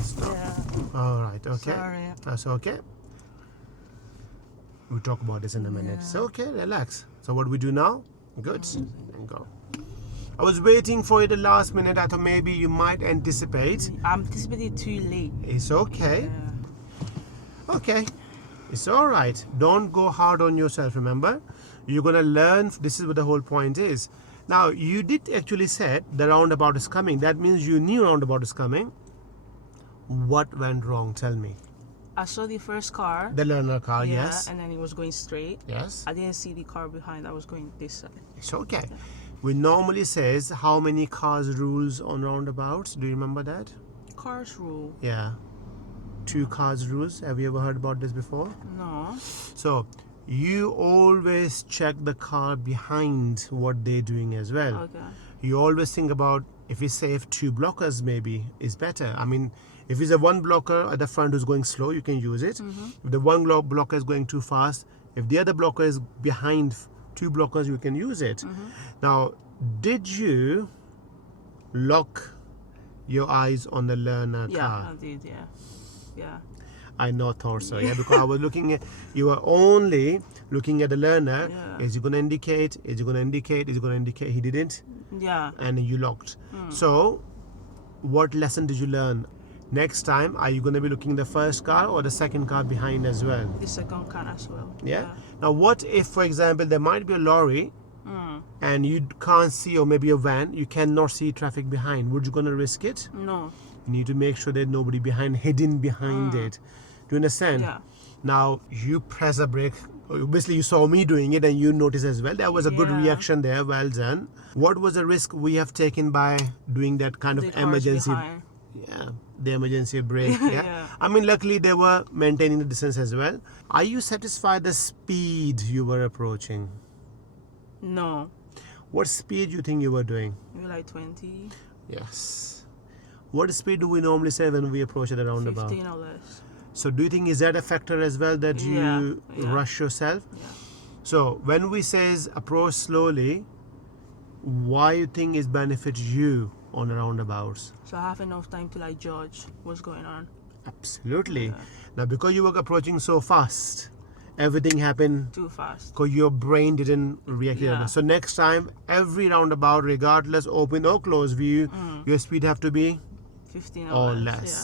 Stop. Yeah. All right. Okay. Sorry. That's okay. We'll talk about this in a minute. Yeah. So okay, relax. So what we do now? Good. And go. I was waiting for you the last minute. I thought maybe you might anticipate. I'm anticipating too late. It's okay. Yeah. Okay. It's all right. Don't go hard on yourself, remember? You're going to learn. This is what the whole point is. Now, you did actually said the roundabout is coming. That means you knew roundabout is coming. What went wrong? Tell me. I saw the first car. The learner car, Yeah, yes. and then it was going straight. Yes. I didn't see the car behind. I was going this side. It's okay. We normally says how many cars rules on roundabouts. Do you remember that? Cars rule. Yeah. 2 cars rules. Have you ever heard about this before? No. So you always check the car behind what they're doing as well. Okay. You always think about if we say if 2 blockers maybe is better. I mean, if it's a 1 blocker at the front who's going slow, you can use it. If the 1 blocker is going too fast, if the other blocker is behind 2 blockers, you can use it. Now, did you lock your eyes on the learner Yeah, car? I did. Yeah. Yeah. I thought so, yeah, because I was looking at, you were only looking at the learner. Yeah. Is he going to indicate? Is he going to indicate? Is he going to indicate? He didn't, Yeah. and you locked. So, what lesson did you learn? Next time, are you going to be looking the first car or the second car behind as well? The second car as well. Yeah. Now, what if, for example, there might be a lorry and you can't see, or maybe a van, you cannot see traffic behind? Would you going to risk it? No. You need to make sure there's nobody behind, hidden behind it. Do you understand? Yeah. Now, you press a brake. Obviously, you saw me doing it and you noticed as well. There was a good Yeah. reaction there. Well done. What was the risk we have taken by doing that kind The of cars emergency? behind. Yeah, the emergency brake. Yeah. Yeah. I mean, luckily they were maintaining the distance as well. Are you satisfied the speed you were approaching? No. What speed you think you were doing? Maybe like 20, Yes. What speed do we normally say when we approach at the roundabout? 15 or less. So do you think is that a factor as well that you Yeah. rush yourself? Yeah. So when we says approach slowly, why you think is benefit you on the roundabouts? So I have enough time to like judge what's going on. Absolutely. Yeah. Now because you were approaching so fast, everything happened Too fast. because your brain didn't react. Yeah. So next time, every roundabout, regardless open or closed view, your speed have to be 15 or or less. less. Yeah.